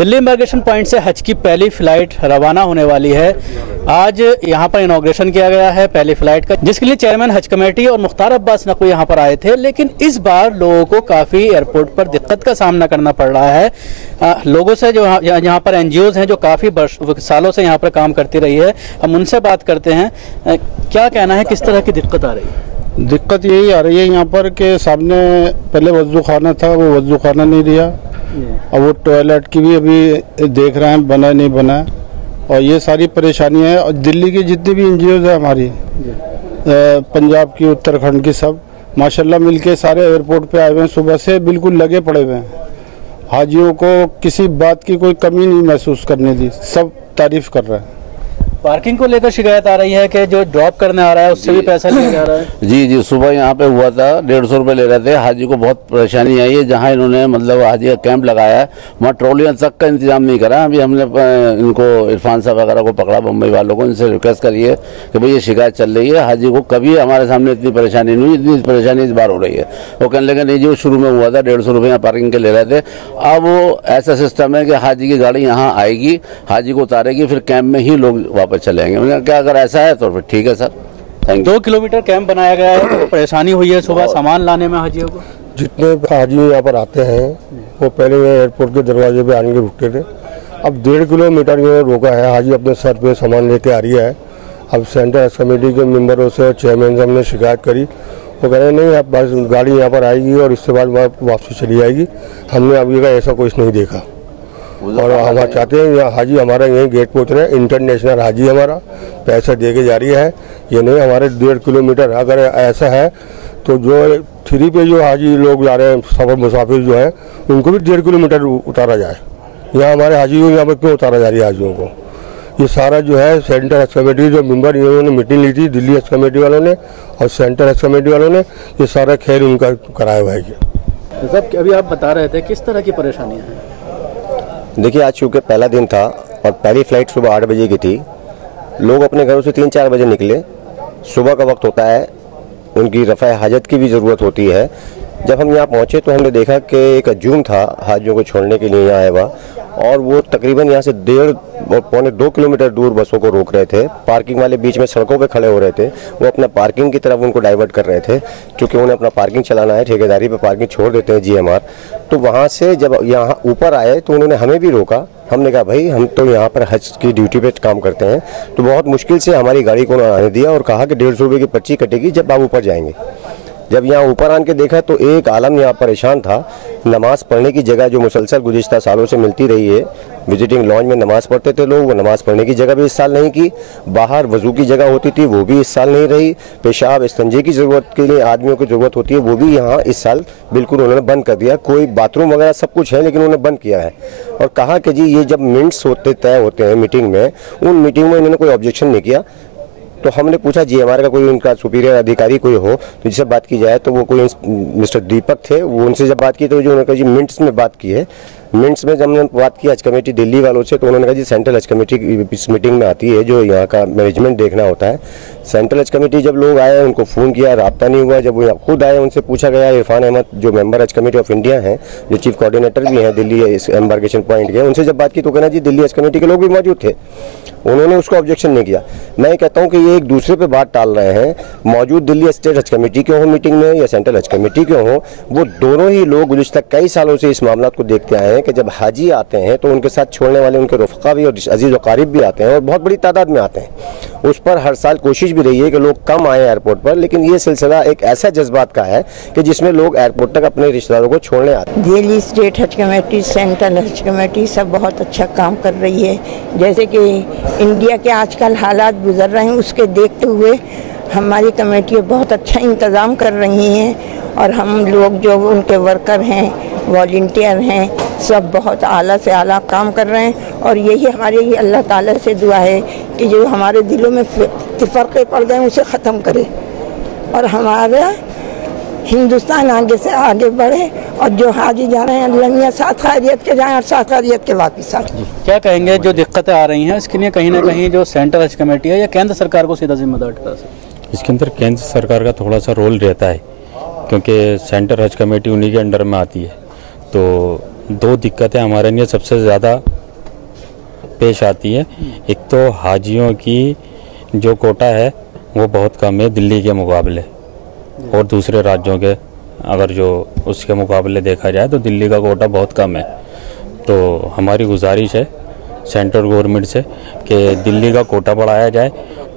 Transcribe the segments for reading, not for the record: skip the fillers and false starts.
Delhi immigration point से हज की पहली फ़्लाइट रवाना होने वाली है। आज यहाँ पर इनॉग्रेशन किया गया है पहली फ़्लाइट का, जिसके लिए चेयरमैन हज कमेटी और मुख्तार अब्बास नकवी यहाँ पर आए थे। लेकिन इस बार लोगों को काफ़ी एयरपोर्ट पर दिक्कत का सामना करना पड़ रहा है। लोगों से जो यहाँ पर NGOs हैं जो काफ़ी सालों से यहाँ पर काम करती रही है, हम उनसे बात करते हैं। क्या कहना है, किस तरह की दिक्कत आ रही है? दिक्कत यही आ रही है यहाँ पर कि सामने पहले वज़ू खाना था, वो वज़ू खाना नहीं दिया। अब वो टॉयलेट की भी अभी देख रहे हैं बना नहीं बना, और ये सारी परेशानियाँ हैं। और दिल्ली की जितनी भी NGOs है हमारी, पंजाब की, उत्तराखंड की, सब माशाल्लाह मिलके सारे एयरपोर्ट पे आए हुए हैं। सुबह से बिल्कुल लगे पड़े हुए हैं। हाजियों को किसी बात की कोई कमी नहीं महसूस करने दी, सब तारीफ कर रहे हैं। पार्किंग को लेकर शिकायत आ रही है कि जो ड्रॉप करने आ रहा है उससे भी पैसा लिया जा रहा है। जी, सुबह यहाँ पे हुआ था, 150 रुपये ले रहे थे। हाजी को बहुत परेशानी आई है। जहाँ इन्होंने मतलब हाजी का कैंप लगाया है, वहाँ ट्रॉलियाँ तक का इंतजाम नहीं करा। अभी हमने इनको इरफान साहब वगैरह को पकड़ा, बम्बई वालों को, इनसे रिक्वेस्ट करी है कि भाई ये शिकायत चल रही है। हाजी को कभी हमारे सामने इतनी परेशानी नहीं हुई, इतनी परेशानी इस बार हो रही है। वो कहने लगे नहीं जी, वो शुरू में हुआ था 150 रुपये यहाँ पार्किंग के ले रहे थे। अब वो ऐसा सिस्टम है कि हाजी की गाड़ी यहाँ आएगी, हाजी को उतारेगी, फिर कैंप में ही लोग वापस चले आएंगे। क्या अगर ऐसा है तो फिर ठीक है sir, thank you. 2 kilometre camp बनाया गया है, तो परेशानी हुई है सुबह सामान लाने में हाजियों को। जितने हाजी यहाँ पर आते हैं वो पहले एयरपोर्ट के दरवाजे पे आने के रुकते थे। अब 1.5 किलोमीटर ये रोका है। हाजी अपने सर पे सामान लेके आ रही है। अब सेंटर कमेटी के मेंबरों से और चेयरमैन से हमने शिकायत करी। वो कह रहे नहीं, अब बस गाड़ी यहाँ पर आएगी और इसके बाद वापसी चली जाएगी। हमने अभी का ऐसा कुछ नहीं देखा। और हम चाहते हैं हाजी हमारा यहीं गेट पहुँच रहे हैं। इंटरनेशनल हाजी हमारा पैसा दे के जा रही है, ये नहीं हमारे 1.5 किलोमीटर। अगर ऐसा है तो जो 3 पे जो हाजी लोग जा रहे हैं, सफर मुसाफिर जो है, उनको भी 1.5 किलोमीटर उतारा जाए। यहाँ हमारे हाजी को यहाँ पर क्यों उतारा जा रही है हाजियों को? ये सारा जो है सेंटर हज कमेटी जो मेंबर इन्होंने मीटिंग ली थी, दिल्ली हज कमेटी वालों ने और सेंटर हज कमेटी वालों ने, ये सारा खेल उनका कराया हुआ है। साहब अभी आप बता रहे थे किस तरह की परेशानियाँ हैं? देखिए, आज चूँकि पहला दिन था और पहली फ़्लाइट सुबह 8 बजे की थी। लोग अपने घरों से 3-4 बजे निकले। सुबह का वक्त होता है, उनकी रफ़ा हाजत की भी ज़रूरत होती है। जब हम यहाँ पहुँचे तो हमने देखा कि एक हजूम था हाजियों को छोड़ने के लिए यहाँ आया हुआ, और वो तकरीबन यहाँ से 1.5-2 किलोमीटर दूर बसों को रोक रहे थे। पार्किंग वाले बीच में सड़कों पे खड़े हो रहे थे। वो अपना पार्किंग की तरफ उनको डाइवर्ट कर रहे थे, क्योंकि उन्हें अपना पार्किंग चलाना है। ठेकेदारी पे पार्किंग छोड़ देते हैं GMR। तो वहाँ से जब यहाँ ऊपर आए तो उन्होंने हमें भी रोका। हमने कहा भाई हम तो यहाँ पर हज की ड्यूटी पे काम करते हैं। तो बहुत मुश्किल से हमारी गाड़ी को आने दिया और कहा कि 150 रुपये की पर्ची कटेगी जब आप ऊपर जाएंगे। जब यहाँ ऊपर आन के देखा तो एक आलम यहाँ परेशान था। नमाज़ पढ़ने की जगह जो मुसलसल गुज़िश्ता सालों से मिलती रही है, विजिटिंग लॉन्ज में नमाज़ पढ़ते थे लोग, वो नमाज़ पढ़ने की जगह भी इस साल नहीं की। बाहर वज़ू की जगह होती थी, वो भी इस साल नहीं रही। पेशाब इस्तंजे की ज़रूरत के लिए आदमियों की ज़रूरत होती है, वो भी यहाँ इस साल बिल्कुल उन्होंने बंद कर दिया। कोई बाथरूम वगैरह सब कुछ है, लेकिन उन्होंने बंद किया है। और कहा कि जी ये जब मिनट्स तय होते हैं मीटिंग में, उन मीटिंग में इन्होंने कोई ऑब्जेक्शन नहीं किया। तो हमने पूछा GMR का कोई उनका सुपीरियर अधिकारी कोई हो तो जिससे बात की जाए, तो वो कोई मिस्टर दीपक थे। वो उनसे जब बात की तो जो उन्होंने कहा जी मिनट्स में बात की है। मिनट्स में जब हमने बात की हज कमेटी दिल्ली वालों से, तो उन्होंने कहा जी सेंट्रल हज कमेटी इस मीटिंग में आती है, जो यहाँ का मैनेजमेंट देखना होता है। सेंट्रल हज कमेटी जब लोग आए, उनको फ़ोन किया, रब्ता नहीं हुआ। जब वो यहाँ खुद आए, उनसे पूछा गया। इरफान अहमद जो मेंबर हज कमेटी ऑफ इंडिया हैं, जो चीफ कोऑर्डिनेटर भी हैं दिल्ली एम्बार्केशन पॉइंट के, उनसे जब बात की तो कहना जी दिल्ली हज कमेटी के लोग भी मौजूद थे, उन्होंने उसको ऑब्जेक्शन नहीं किया। मैं कहता हूँ कि ये एक दूसरे पे बात टाल रहे हैं। मौजूद दिल्ली स्टेट हज कमेटी क्यों हो मीटिंग में या सेंट्रल हज कमेटी क्यों हो, वो दोनों ही लोग गुज़िश्ता कई सालों से इस मामला को देखते आए हैं कि जब हाजी आते हैं तो उनके साथ छोड़ने वाले उनके रफ़क़ा भी और अजीज़ वक़ारिब भी आते हैं, और बहुत बड़ी तादाद में आते हैं। उस पर हर साल कोशिश भी रही है कि लोग कम आए एयरपोर्ट पर, लेकिन ये सिलसिला एक ऐसा जज्बात का है कि जिसमें लोग एयरपोर्ट तक अपने रिश्तेदारों को छोड़ने आते हैं। दिल्ली स्टेट हज कमेटी, सेंट्रल हज कमेटी सब बहुत अच्छा काम कर रही है। जैसे कि इंडिया के आजकल हालात गुजर रहे हैं, उसके देखते हुए हमारी कमेटियाँ बहुत अच्छा इंतज़ाम कर रही हैं। और हम लोग जो उनके वर्कर हैं, वॉलंटियर हैं, सब बहुत आला से आला काम कर रहे हैं। और यही हमारे अल्लाह ताला से दुआ है कि जो हमारे दिलों में फ़र्क़े पड़ गए उसे ख़त्म करे और हमारा हिंदुस्तान आगे से आगे बढ़े। और जो हाजी जा रहे हैं अल्लाह साथ खैरियत के जाएँ और साथ खैरियत के वापस आए। क्या कहेंगे जो दिक्कतें आ रही हैं इसके लिए कहीं ना कहीं जो सेंट्रल हज कमेटी है या केंद्र सरकार को सीधा जिम्मेदार ठहरा सकती है? इसके अंदर केंद्र सरकार का थोड़ा सा रोल रहता है, क्योंकि सेंटर हज कमेटी उन्हीं के अंडर में आती है। तो दो दिक्कतें हमारे लिए सबसे ज़्यादा पेश आती है। एक तो हाजियों की जो कोटा है वो बहुत कम है दिल्ली के मुकाबले, और दूसरे राज्यों के अगर जो उसके मुकाबले देखा जाए तो दिल्ली का कोटा बहुत कम है। तो हमारी गुजारिश है सेंट्रल गवर्नमेंट से कि दिल्ली का कोटा बढ़ाया जाए,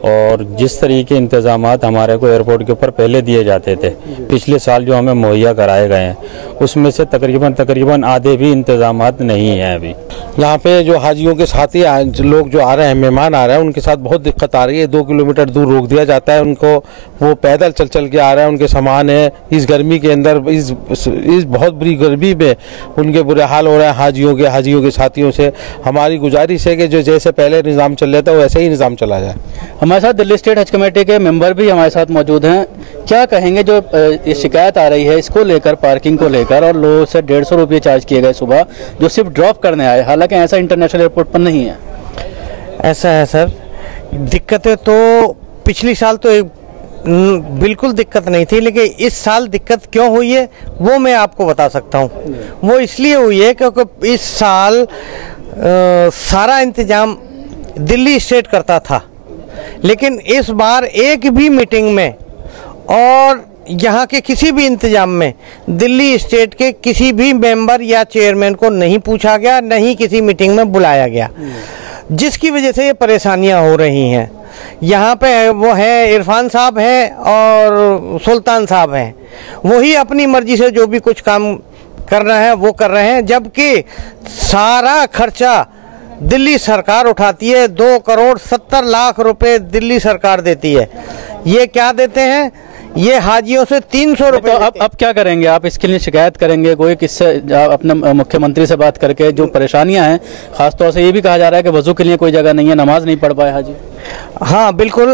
और जिस तरीके इंतज़ामात हमारे को एयरपोर्ट के ऊपर पहले दिए जाते थे पिछले साल जो हमें मुहैया कराए गए हैं उसमें से तकरीबन आधे भी इंतज़ामात नहीं हैं अभी। यहाँ पे जो हाजियों के साथी लोग जो आ रहे हैं, मेहमान आ रहे हैं, उनके साथ बहुत दिक्कत आ रही है। 2 किलोमीटर दूर रोक दिया जाता है उनको, वो पैदल चल के आ रहे हैं, उनके सामान है। इस गर्मी के अंदर इस बहुत बुरी गर्मी में उनके बुरे हाल हो रहे हैं हाजियों के साथियों से। हमारी गुजारिश है कि जो जैसे पहले निज़ाम चल रहा था वैसे ही निज़ाम चला जाए। हमारे साथ दिल्ली स्टेट हज कमेटी के मेंबर भी हमारे साथ मौजूद हैं। क्या कहेंगे जो ये शिकायत आ रही है इसको लेकर, पार्किंग को लेकर, और लोगों से 150 रुपये चार्ज किए गए सुबह जो सिर्फ ड्रॉप करने आए, हालांकि ऐसा इंटरनेशनल एयरपोर्ट पर नहीं है। ऐसा है सर, दिक्कतें तो पिछली साल तो बिल्कुल दिक्कत नहीं थी, लेकिन इस साल दिक्कत क्यों हुई है वो मैं आपको बता सकता हूँ। वो इसलिए हुई है क्योंकि इस साल सारा इंतजाम दिल्ली स्टेट करता था, लेकिन इस बार एक भी मीटिंग में और यहाँ के किसी भी इंतजाम में दिल्ली स्टेट के किसी भी मेंबर या चेयरमैन को नहीं पूछा गया, नहीं किसी मीटिंग में बुलाया गया, जिसकी वजह से ये परेशानियाँ हो रही हैं। यहाँ पे वो है इरफान साहब हैं और सुल्तान साहब हैं, वही अपनी मर्जी से जो भी कुछ काम करना है वो कर रहे हैं, जबकि सारा खर्चा दिल्ली सरकार उठाती है। 2,70,00,000 रुपए दिल्ली सरकार देती है। ये क्या देते हैं, ये हाजियों से 300 रुपये। तो अब क्या करेंगे आप? इसके लिए शिकायत करेंगे कोई? किससे? अपने मुख्यमंत्री से बात करके जो परेशानियां हैं, खासतौर से ये भी कहा जा रहा है कि वजू के लिए कोई जगह नहीं है, नमाज नहीं पढ़ पाए हाजी। हाँ बिल्कुल,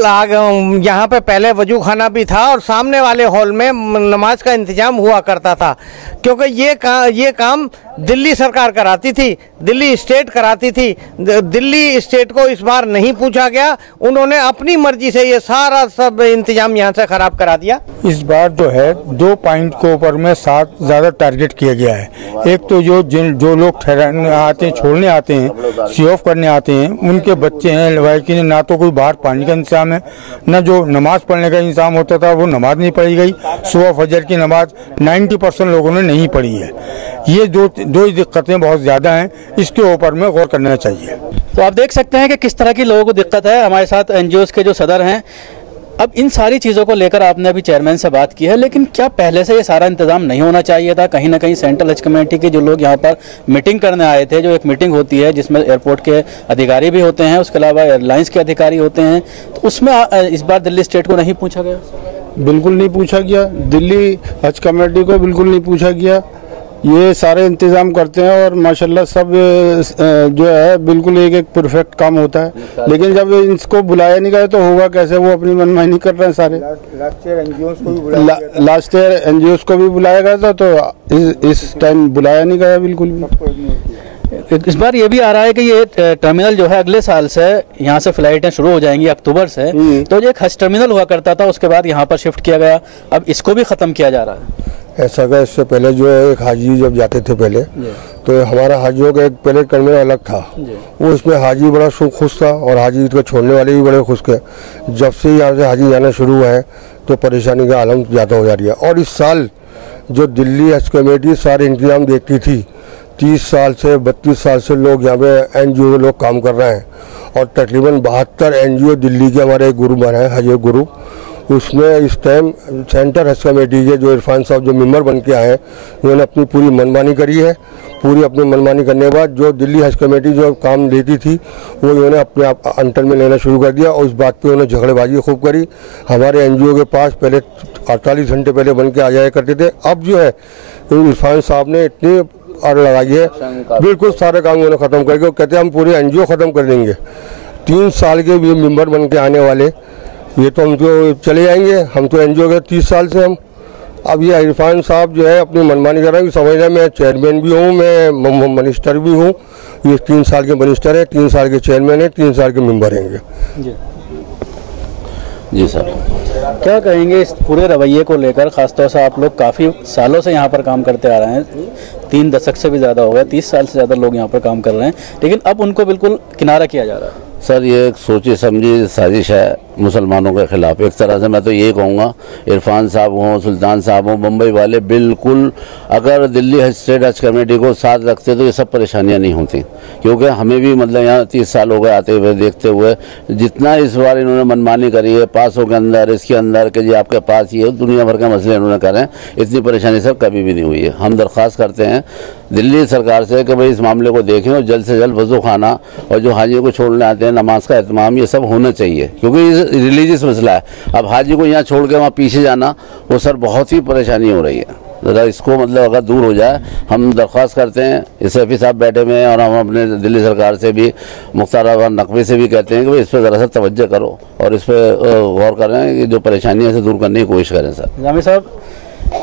यहाँ पे पहले वजू खाना भी था और सामने वाले हॉल में नमाज का इंतजाम हुआ करता था, क्योंकि ये काम दिल्ली सरकार कराती थी, दिल्ली स्टेट कराती थी। दिल्ली स्टेट को इस बार नहीं पूछा गया, उन्होंने अपनी मर्जी से ये सारा सब इंतजाम यहाँ से खराब करा दिया। इस बार जो है 2 पॉइंट के ऊपर में 7 ज़्यादा टारगेट किया गया है। एक तो जो लोग ठहराने आते हैं, छोड़ने आते हैं, सी ऑफ करने आते हैं, उनके बच्चे हैं, लड़की, ना तो कोई बाहर पानी का इंतजाम है, न जो नमाज पढ़ने का इंतजाम होता था वो नमाज नहीं पढ़ी गई। सुबह फजर की नमाज 90% लोगों ने नहीं पढ़ी है। ये दो दिक्कतें बहुत ज़्यादा हैं, इसके ऊपर में गौर करना चाहिए। तो आप देख सकते हैं कि किस तरह की लोगों को दिक्कत है। हमारे साथ एनजीओज़ के जो सदर हैं, अब इन सारी चीज़ों को लेकर आपने अभी चेयरमैन से बात की है, लेकिन क्या पहले से ये सारा इंतजाम नहीं होना चाहिए था? कहीं ना कहीं सेंट्रल हज कमेटी के जो लोग यहाँ पर मीटिंग करने आए थे, जो एक मीटिंग होती है जिसमें एयरपोर्ट के अधिकारी भी होते हैं, उसके अलावा एयरलाइंस के अधिकारी होते हैं, तो उसमें इस बार दिल्ली स्टेट को नहीं पूछा गया? बिल्कुल नहीं पूछा गया, दिल्ली हज कमेटी को बिल्कुल नहीं पूछा गया। ये सारे इंतज़ाम करते हैं और माशाल्लाह सब जो है बिल्कुल एक परफेक्ट काम होता है, लेकिन जब इसको बुलाया नहीं गया तो होगा कैसे? वो अपनी मनमानी कर रहे हैं सारे। लास्ट ईयर एनजीओज़ को भी बुलाया गया था, तो इस टाइम बुलाया नहीं गया बिल्कुल भी। इस बार ये भी आ रहा है कि ये टर्मिनल जो है अगले साल से यहाँ से फ्लाइटें शुरू हो जाएंगी अक्टूबर से, तो जो एक हज टर्मिनल हुआ करता था उसके बाद यहाँ पर शिफ्ट किया गया, अब इसको भी ख़त्म किया जा रहा है। ऐसा का इससे पहले जो एक हाजी जब जाते थे पहले, तो हमारा हाजियों का एक पहले टर्मिनल अलग था, वो इसमें हाजी बड़ा खुश था और हाजी को छोड़ने वाले भी बड़े खुश थे। जब से यहाँ से हाजी जाना शुरू हुआ है तो परेशानी का आलम ज़्यादा हो जा रही है। और इस साल जो दिल्ली हज कमेटी सारे इंतजाम देखती थी, 30 साल से 32 साल से लोग यहाँ पे एनजीओ के लोग काम कर रहे हैं, और तकरीबन 72 एनजीओ दिल्ली के हमारे गुरु बने हैं, हज गुरु। उसमें इस टाइम सेंटर हज कमेटी के जो इरफान साहब जो मेंबर बन के आए हैं, उन्होंने अपनी पूरी मनमानी करी है। पूरी अपनी मनमानी करने के बाद जो दिल्ली हज कमेटी जो काम लेती थी वो इन्होंने अपने आप अंतर में लेना शुरू कर दिया, और उस बात पे उन्होंने झगड़ेबाजी खूब करी। हमारे एनजीओ के पास पहले 48 घंटे पहले बन के आ जाया करते थे, अब जो है इरफान साहब ने इतनी आड़ लगाई है, बिल्कुल सारे काम उन्होंने ख़त्म करके, वो कहते हैं हम पूरे एनजीओ ख़त्म कर देंगे। 3 साल के भी मेंबर बन के आने वाले ये तो हम तो चले जाएंगे, हम तो एनजीओ के 30 साल से हम। अब ये इरफान साहब जो है अपनी मनमानी कर रहे हैं, समझ रहे मैं चेयरमैन भी हूँ, मैं मिनिस्टर भी हूँ। ये 3 साल के मिनिस्टर है, 3 साल के चेयरमैन है, 3 साल के मेंबर रहेंगे। जी सर। क्या कहेंगे इस पूरे रवैये को लेकर? खासतौर से आप लोग काफ़ी सालों से यहाँ पर काम करते आ रहे हैं, 3 दशक से भी ज़्यादा हो गया, 30 साल से ज़्यादा लोग यहाँ पर काम कर रहे हैं, लेकिन अब उनको बिल्कुल किनारा किया जा रहा है। सर ये एक सोची समझी साजिश है मुसलमानों के खिलाफ। एक तरह से मैं तो यही कहूँगा, इरफान साहब हों, सुल्तान साहब हों, मुंबई वाले, बिल्कुल अगर दिल्ली स्टेट हज कमेटी को साथ रखते तो ये सब परेशानियाँ नहीं होती। क्योंकि हमें भी मतलब यहाँ 30 साल हो गए आते हुए देखते हुए, जितना इस बार इन्होंने मनमानी करी है पासों के अंदर, इसके अंदर के जी आपके पास ये दुनिया भर के मसले इन्होंने करें, इतनी परेशानी सर कभी भी नहीं हुई है। हम दरख्वास्त करते हैं दिल्ली सरकार से कि भाई इस मामले को देखें और जल्द से जल्द वज़ू खाना और जो हाजियों को छोड़ने आते हैं नमाज का एहतमाम ये सब होना चाहिए, क्योंकि ये रिलीजियस मसला है। अब हाजी को यहाँ छोड़ के वहाँ पीछे जाना वो सर बहुत ही परेशानी हो रही है। ज़रा इसको मतलब अगर दूर हो जाए, हम दरख्वास्त करते हैं, SFI साहब बैठे हुए हैं और हम अपने दिल्ली सरकार से भी, मुख्तार नकवी से भी कहते हैं कि भाई इस पर ज़रा सा तवज्जो करो और इस पर गौर करें कि जो परेशानियाँ से दूर करने की कोशिश करें। सर जामी साहब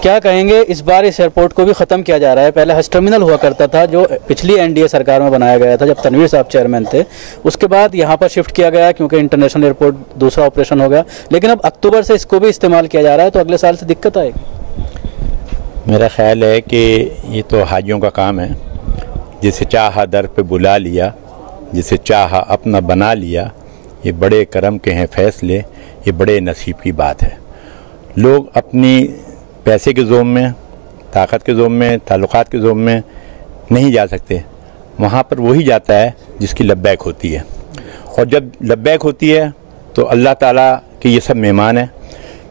क्या कहेंगे? इस बार इस एयरपोर्ट को भी ख़त्म किया जा रहा है। पहले हज टर्मिनल हुआ करता था जो पिछली NDA सरकार में बनाया गया था जब तनवीर साहब चेयरमैन थे, उसके बाद यहाँ पर शिफ्ट किया गया क्योंकि इंटरनेशनल एयरपोर्ट दूसरा ऑपरेशन हो गया, लेकिन अब अक्टूबर से इसको भी इस्तेमाल किया जा रहा है, तो अगले साल से दिक्कत आएगी। मेरा ख्याल है कि ये तो हाजियों का काम है, जिसे चाहा दर पे बुला लिया, जिसे चाहा अपना बना लिया। ये बड़े करम के हैं फैसले, ये बड़े नसीब की बात है। लोग अपनी पैसे के ज़ोम में, ताकत के ज़ोम में, ताल्लुकात के ज़ोम में नहीं जा सकते। वहाँ पर वही जाता है जिसकी लब्बैक होती है, और जब लब्बैक होती है तो अल्लाह ताला के ये सब मेहमान हैं।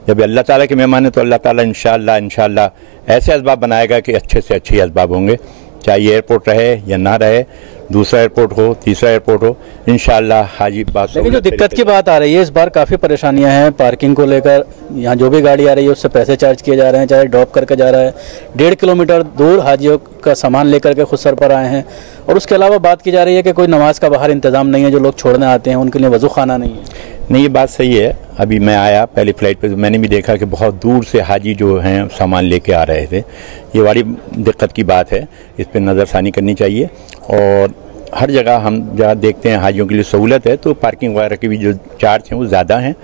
जब अल्लाह ताला के मेहमान हैं तो अल्लाह ताला इंशाअल्लाह ऐसे असबाब बनाएगा कि अच्छे से अच्छे असबाब होंगे, चाहे ये एयरपोर्ट रहे या ना रहे, दूसरा एयरपोर्ट हो, तीसरा एयरपोर्ट हो, इंशाअल्लाह हाजी बात। लेकिन जो दिक्कत की बात आ रही है इस बार, काफ़ी परेशानियां हैं पार्किंग को लेकर। यहाँ जो भी गाड़ी आ रही है उससे पैसे चार्ज किए जा रहे हैं, चाहे ड्रॉप करके जा रहा है। 1.5 किलोमीटर दूर हाजियों का सामान लेकर के खुद सर पर आए हैं, और उसके अलावा बात की जा रही है कि कोई नमाज का बाहर इंतजाम नहीं है, जो लोग छोड़ने आते हैं उनके लिए वज़ू खाना नहीं है। नहीं, ये बात सही है। अभी मैं आया पहली फ़्लाइट पे, मैंने भी देखा कि बहुत दूर से हाजी जो हैं सामान लेके आ रहे थे। ये बड़ी दिक्कत की बात है, इस पर नज़रसानी करनी चाहिए। और हर जगह हम जहाँ देखते हैं हाजियों के लिए सहूलत है, तो पार्किंग वगैरह के भी जो चार्ज हैं वो ज़्यादा हैं,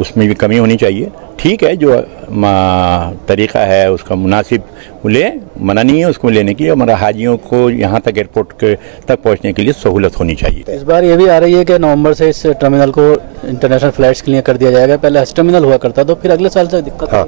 उसमें भी कमी होनी चाहिए। ठीक है, जो तरीक़ा है उसका मुनासिब ले, मना नहीं है उसको लेने की, हमारा हाजियों को यहाँ तक एयरपोर्ट के तक पहुँचने के लिए सहूलत होनी चाहिए। इस बार ये भी आ रही है कि नवंबर से इस टर्मिनल को इंटरनेशनल फ़्लाइट्स के लिए कर दिया जाएगा। पहले हज टर्मिनल हुआ करता, तो फिर अगले साल से दिक्कत। हाँ,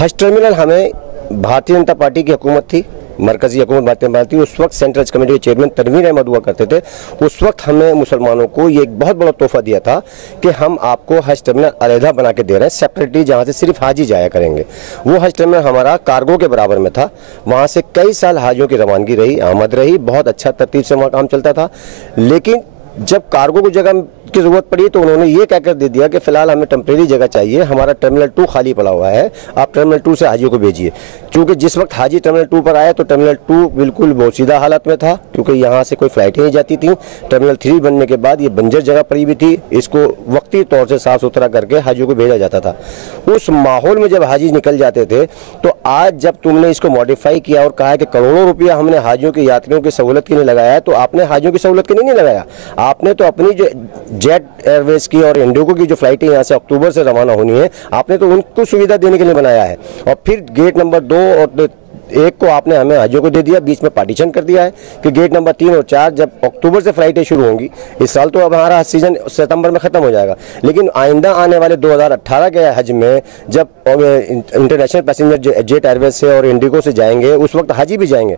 हज टर्मिनल हमें भारतीय जनता पार्टी की हुकूमत थी, मरकजी हुकूमत भारतीय जनता पार्टी, उस वक्त सेंट्रल हज कमेटी के चेयरमैन तनवीर अहमद हुआ करते थे। उस वक्त हमें मुसलमानों को ये एक बहुत बड़ा तोहफा दिया था कि हम आपको हज टर्मिनल अलहदा बना के दे रहे हैं, सेपरेटली, जहाँ से सिर्फ हाजी जाया करेंगे। वो हज टर्मिनल हमारा कार्गो के बराबर में था, वहाँ से कई साल हाजियों की रवानगी रही, आमद रही, बहुत अच्छा तरतीब से वहाँ काम चलता था। लेकिन जब कार्गो को जगह की ज़रूरत पड़ी तो उन्होंने ये कहकर दे दिया कि फ़िलहाल हमें टेम्परेरी जगह चाहिए, हमारा टर्मिनल 2 खाली पड़ा हुआ है, आप टर्मिनल 2 से हाजियों को भेजिए। क्योंकि जिस वक्त हाजी टर्मिनल 2 पर आया तो टर्मिनल 2 बिल्कुल बोसीदा हालत में था, क्योंकि यहाँ से कोई फ़्लाइटें नहीं जाती थी। टर्मिनल 3 बनने के बाद ये बंजर जगह पड़ी हुई थी, इसको वक्ती तौर से साफ़ सुथरा करके हाजियों को भेजा जाता था। उस माहौल में जब हाजी निकल जाते थे, तो आज जब तुमने इसको मॉडिफाई किया और कहा है कि करोड़ों रुपया हमने हाजियों के यात्रियों की सहूलत के लिए लगाया है, तो आपने हाजियों की सहूलत के लिए नहीं लगाया, आपने तो अपनी जो जेट एयरवेज की और इंडिगो की जो फ्लाइटें यहाँ से अक्टूबर से रवाना होनी है, आपने तो उनको सुविधा देने के लिए बनाया है। और फिर गेट नंबर 2 और 1 को आपने हमें हाजियों को दे दिया, बीच में पार्टीशन कर दिया है कि गेट नंबर 3 और 4 जब अक्टूबर से फ्लाइटें शुरू होंगी। इस साल तो अब हमारा सीजन सितंबर में ख़त्म हो जाएगा, लेकिन आइंदा आने वाले 2018 के हज में जब इंटरनेशनल पैसेंजर जेट एयरवेज से और इंडिगो से जाएंगे, उस वक्त हाजी भी जाएंगे,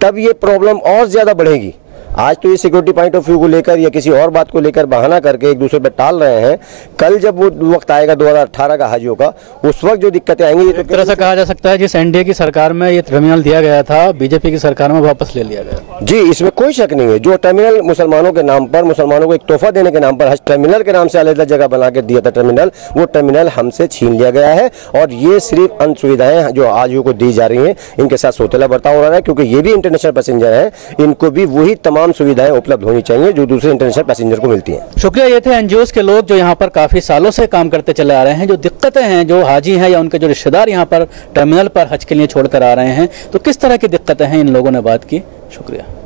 तब ये प्रॉब्लम और ज़्यादा बढ़ेगी। आज तो ये सिक्योरिटी पॉइंट ऑफ व्यू को लेकर या किसी और बात को लेकर बहाना करके एक दूसरे पर टाल रहे हैं। कल जब वो वक्त आएगा 2018 का हाजियों का, उस वक्त जो दिक्कतें आएंगी, ये तो एक तरह से कहा जा सकता है जिस NDA की सरकार में ये टर्मिनल दिया गया था, बीजेपी की सरकार में वापस ले लिया गया। जी, इसमें कोई शक नहीं है। जो टर्मिनल मुसलमानों के नाम पर, मुसलमानों को एक तोहफा देने के नाम पर हज टर्मिनल के नाम से अलग जगह बना के दिया था टर्मिनल, वो टर्मिनल हमसे छीन लिया गया है। और ये सिर्फ अन सुविधाएं जो हाजियों को दी जा रही हैं, इनके साथ सोतेला बर्ताव हो रहा है, क्योंकि ये भी इंटरनेशनल पैसेंजर हैं, इनको भी वही तमाम सुविधाएं उपलब्ध होनी चाहिए जो दूसरे इंटरनेशनल पैसेंजर को मिलती हैं। शुक्रिया। ये थे NGOs के लोग जो यहाँ पर काफ़ी सालों से काम करते चले आ रहे हैं। जो दिक्कतें हैं, जो हाजी हैं या उनके जो रिश्तेदार यहाँ पर टर्मिनल पर हज के लिए छोड़कर आ रहे हैं, तो किस तरह की दिक्कतें हैं इन लोगों ने बात की। शुक्रिया।